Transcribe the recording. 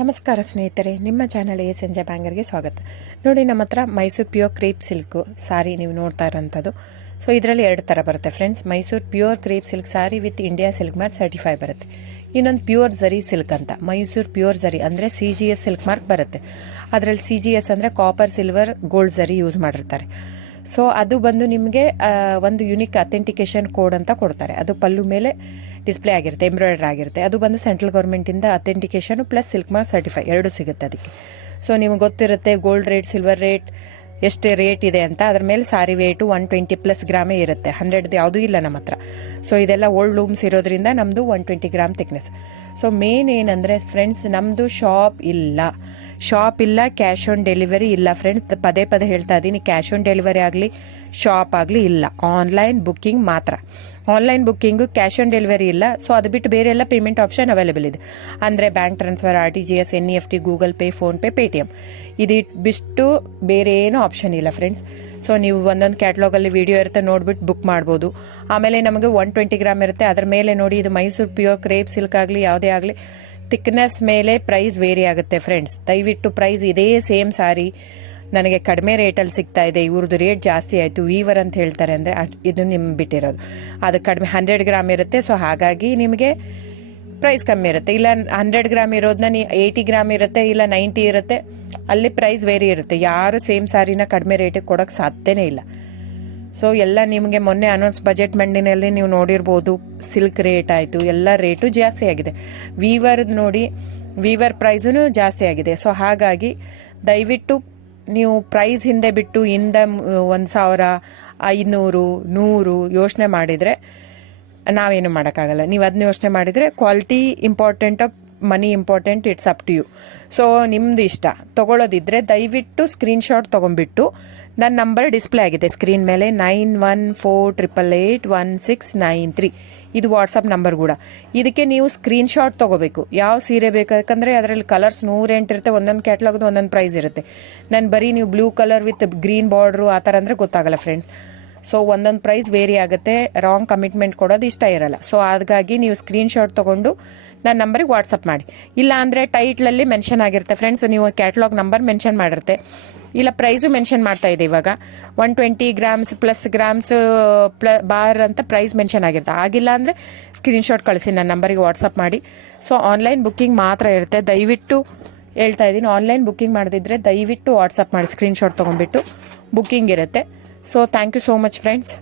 ನಮಸ್ಕಾರ ಸ್ನೇಹಿತರೆ, ನಿಮ್ಮ ಚಾನಲ್ ಸಂಜೆ ಬ್ಯಾಂಗರ್ಗೆ ಸ್ವಾಗತ. ನೋಡಿ, ನಮ್ಮ ಹತ್ರ ಮೈಸೂರು ಪ್ಯೂರ್ ಕ್ರೇಪ್ ಸಿಲ್ಕ್ ಸಾರಿ ನೀವು ನೋಡ್ತಾ ಇರೋಂಥದ್ದು. ಸೊ ಇದರಲ್ಲಿ ಎರಡು ಥರ ಬರುತ್ತೆ friends. Mysuru pure crepe silk sorry with India silk mark certify ಬರುತ್ತೆ. ಇನ್ನೊಂದು ಪ್ಯೂರ್ ಝರಿ ಸಿಲ್ಕ್ ಅಂತ, ಮೈಸೂರು ಪ್ಯೂರ್ ಝರಿ ಅಂದರೆ CGS ಸಿಲ್ಕ್ ಮಾರ್ಕ್ ಬರುತ್ತೆ. ಅದರಲ್ಲಿ CGS ಅಂದರೆ ಕಾಪರ್, ಸಿಲ್ವರ್, ಗೋಲ್ಡ್ ಝರಿ ಯೂಸ್ ಮಾಡಿರ್ತಾರೆ. ಸೊ ಅದು ಬಂದು ನಿಮಗೆ ಒಂದು ಯುನಿಕ್ ಅಥೆಂಟಿಕೇಶನ್ ಕೋಡ್ ಅಂತ ಕೊಡ್ತಾರೆ. ಅದು ಪಲ್ಲು ಮೇಲೆ ಡಿಸ್ಪ್ಲೇ ಆಗಿರುತ್ತೆ, ಎಂಬ್ರಾಯ್ಡರ್ ಆಗಿರುತ್ತೆ. ಅದು ಬಂದು ಸೆಂಟ್ರಲ್ ಗೌರ್ಮೆಂಟಿಂದ ಅಥೆಂಟಿಕೇಶನು ಪ್ಲಸ್ ಸಿಲ್ಕ್ ಮಾರ್ಕ್ ಸರ್ಟಿಫೈ ಎರಡು ಸಿಗುತ್ತೆ ಅದಕ್ಕೆ. ಸೊ ನಿಮಗೆ ಗೊತ್ತಿರುತ್ತೆ ಗೋಲ್ಡ್ ರೇಟ್, ಸಿಲ್ವರ್ ರೇಟ್ ಎಷ್ಟೇ ರೇಟ್ ಇದೆ ಅಂತ. ಅದ್ರ ಮೇಲೆ ಸಾರಿ ವೇಟು 120+ ಗ್ರಾಮೇ ಇರುತ್ತೆ, 100 ಯಾವುದೂ ಇಲ್ಲ ನಮ್ಮ ಹತ್ರ. ಸೊ ಇದೆಲ್ಲ ಓಲ್ಡ್ ಲೂಮ್ಸ್ ಇರೋದ್ರಿಂದ ನಮ್ಮದು 120 ಗ್ರಾಮ್ ಥಿಕ್ನೆಸ್. ಸೊ ಮೇನ್ ಏನಂದರೆ ಫ್ರೆಂಡ್ಸ್, ನಮ್ಮದು ಶಾಪ್ ಇಲ್ಲ, ಕ್ಯಾಶ್ ಆನ್ ಡೆಲಿವರಿ ಇಲ್ಲ ಫ್ರೆಂಡ್ಸ್. ಪದೇ ಹೇಳ್ತಾ ಇದ್ದೀನಿ, ಕ್ಯಾಶ್ ಆನ್ ಡೆಲಿವರಿ ಆಗಲಿ ಶಾಪ್ ಆಗಲಿ ಇಲ್ಲ, ಆನ್ಲೈನ್ ಬುಕ್ಕಿಂಗ್ ಮಾತ್ರ. Online booking, cash on delivery ಇಲ್ಲ. ಸೊ ಅದು ಬಿಟ್ಟು ಬೇರೆ ಎಲ್ಲ ಪೇಮೆಂಟ್ ಆಪ್ಷನ್ ಅವೈಲೇಬಲ್ ಇದೆ. ಅಂದರೆ bank transfer, RTGS, NEFT, Google pay, PhonePe, Paytm. ಇದು ಬಿಟ್ಟು ಬೇರೆ ಏನೂ ಆಪ್ಷನ್ ಇಲ್ಲ ಫ್ರೆಂಡ್ಸ್. ಸೊ ನೀವು ಒಂದೊಂದು ಕ್ಯಾಟ್ಲಾಗಲ್ಲಿ ವಿಡಿಯೋ ಇರುತ್ತೆ, ನೋಡ್ಬಿಟ್ಟು ಬುಕ್ ಮಾಡ್ಬೋದು. ಆಮೇಲೆ ನಮಗೆ 120 ಗ್ರಾಮ್ ಇರುತ್ತೆ. ಅದ್ರ ಮೇಲೆ ನೋಡಿ, ಇದು ಮೈಸೂರು ಪ್ಯೂರ್ ಕ್ರೇಪ್ ಸಿಲ್ಕ್ ಆಗಲಿ ಯಾವುದೇ ಆಗಲಿ ಥಿಕ್ನೆಸ್ ಮೇಲೆ ಪ್ರೈಸ್ ವೇರಿ ಆಗುತ್ತೆ ಫ್ರೆಂಡ್ಸ್. ದಯವಿಟ್ಟು ಪ್ರೈಸ್ ಇದೇ ಸೇಮ್ ಸಾರಿ ನನಗೆ ಕಡಿಮೆ ರೇಟಲ್ಲಿ ಸಿಗ್ತಾ ಇದೆ, ಇವ್ರದ್ದು ರೇಟ್ ಜಾಸ್ತಿ ಆಯಿತು ವೀವರ್ ಅಂತ ಹೇಳ್ತಾರೆ ಅಂದರೆ ಇದು ನಿಮ್ಗೆ ಬಿಟ್ಟಿರೋದು. ಅದು ಕಡಿಮೆ 100 ಗ್ರಾಮ್ ಇರುತ್ತೆ. ಸೊ ಹಾಗಾಗಿ ನಿಮಗೆ ಪ್ರೈಸ್ ಕಮ್ಮಿ ಇರುತ್ತೆ. ಇಲ್ಲ 100 ಗ್ರಾಮ್ ಇರೋದನ್ನ 80 ಗ್ರಾಮ್ ಇರುತ್ತೆ, ಇಲ್ಲ 90 ಇರುತ್ತೆ. ಅಲ್ಲಿ ಪ್ರೈಸ್ ವೇರಿ ಇರುತ್ತೆ. ಯಾರು ಸೇಮ್ ಸಾರಿನ ಕಡಿಮೆ ರೇಟಿಗೆ ಕೊಡೋಕ್ಕೆ ಸಾಧ್ಯನೇ ಇಲ್ಲ. ಸೊ ಎಲ್ಲ ನಿಮಗೆ ಮೊನ್ನೆ ಅನೌನ್ಸ್ ಬಜೆಟ್ ಮಂಡಿನಲ್ಲಿ ನೀವು ನೋಡಿರ್ಬೋದು, ಸಿಲ್ಕ್ ರೇಟ್ ಆಯಿತು, ಎಲ್ಲ ರೇಟು ಜಾಸ್ತಿ ಆಗಿದೆ. ವೀವರ್ದು ನೋಡಿ, ವೀವರ್ ಪ್ರೈಸೂ ಜಾಸ್ತಿ ಆಗಿದೆ. ಸೊ ಹಾಗಾಗಿ ದಯವಿಟ್ಟು ನೀವು ಪ್ರೈಸ್ ಹಿಂದೆ ಬಿಟ್ಟು 1,000, 500, 100 ಯೋಚನೆ ಮಾಡಿದರೆ ನಾವೇನು ಮಾಡೋಕ್ಕಾಗಲ್ಲ. ನೀವು ಅದನ್ನ ಯೋಚನೆ ಮಾಡಿದರೆ quality important, money important, it's up to you. So ನಿಮ್ಮದು ಇಷ್ಟ. ತೊಗೊಳ್ಳೋದಿದ್ದರೆ ದಯವಿಟ್ಟು ಸ್ಕ್ರೀನ್ಶಾಟ್ ತೊಗೊಂಡ್ಬಿಟ್ಟು, ನನ್ನ ನಂಬರ್ ಡಿಸ್ಪ್ಲೇ ಆಗಿದೆ ಸ್ಕ್ರೀನ್ ಮೇಲೆ, 9148881693. ಇದು ವಾಟ್ಸಪ್ ನಂಬರ್ ಕೂಡ. ಇದಕ್ಕೆ ನೀವು ಸ್ಕ್ರೀನ್ಶಾಟ್ ತೊಗೋಬೇಕು. ಯಾವ ಸೀರೆ ಬೇಕು, ಯಾಕಂದರೆ ಅದರಲ್ಲಿ ಕಲರ್ಸ್ 108 ಇರುತ್ತೆ. ಒಂದೊಂದು ಕ್ಯಾಟ್ಲಾಗ್ದು ಒಂದೊಂದು ಪ್ರೈಸ್ ಇರುತ್ತೆ. ನಾನು ಬರೀ ನೀವು blue colour with green border ಆ ಥರ ಅಂದರೆ ಗೊತ್ತಾಗಲ್ಲ ಫ್ರೆಂಡ್ಸ್. ಸೊ ಒಂದೊಂದು ಪ್ರೈಸ್ ವೇರಿ ಆಗುತ್ತೆ. ರಾಂಗ್ ಕಮಿಟ್ಮೆಂಟ್ ಕೊಡೋದು ಇಷ್ಟ ಇರಲ್ಲ. ಸೊ ಹಾಗಾಗಿ ನೀವು ಸ್ಕ್ರೀನ್ಶಾಟ್ ತೊಗೊಂಡು ನನ್ನ ನಂಬರಿಗೆ ವಾಟ್ಸಪ್ ಮಾಡಿ. ಇಲ್ಲ ಅಂದರೆ ಟೈಟ್ಲಲ್ಲಿ ಮೆನ್ಷನ್ ಆಗಿರುತ್ತೆ ಫ್ರೆಂಡ್ಸ್, ನೀವು ಕ್ಯಾಟ್ಲಾಗ್ ನಂಬರ್ ಮೆನ್ಷನ್ ಮಾಡಿರುತ್ತೆ, ಇಲ್ಲ ಪ್ರೈಸು ಮೆನ್ಷನ್ ಮಾಡ್ತಾ ಇದೆ. ಇವಾಗ 120 ಗ್ರಾಮ್ಸ್ ಪ್ಲಸ್ ಗ್ರಾಮ್ಸ್ ಬಾರ್ ಅಂತ ಪ್ರೈಸ್ ಮೆನ್ಷನ್ ಆಗಿರುತ್ತೆ. ಆಗಿಲ್ಲ ಅಂದರೆ ಸ್ಕ್ರೀನ್ಶಾಟ್ ಕಳಿಸಿ, ನನ್ನ ನಂಬರಿಗೆ ವಾಟ್ಸಪ್ ಮಾಡಿ. ಸೊ ಆನ್ಲೈನ್ ಬುಕ್ಕಿಂಗ್ ಮಾತ್ರ ಇರುತ್ತೆ. ದಯವಿಟ್ಟು ಹೇಳ್ತಾ ಇದ್ದೀನಿ, ಆನ್ಲೈನ್ ಬುಕ್ಕಿಂಗ್ ಮಾಡದಿದ್ದರೆ ದಯವಿಟ್ಟು ವಾಟ್ಸಪ್ ಮಾಡಿ, ಸ್ಕ್ರೀನ್ಶಾಟ್ ತೊಗೊಂಡ್ಬಿಟ್ಟು ಬುಕ್ಕಿಂಗ್ ಇರುತ್ತೆ. So thank you so much friends.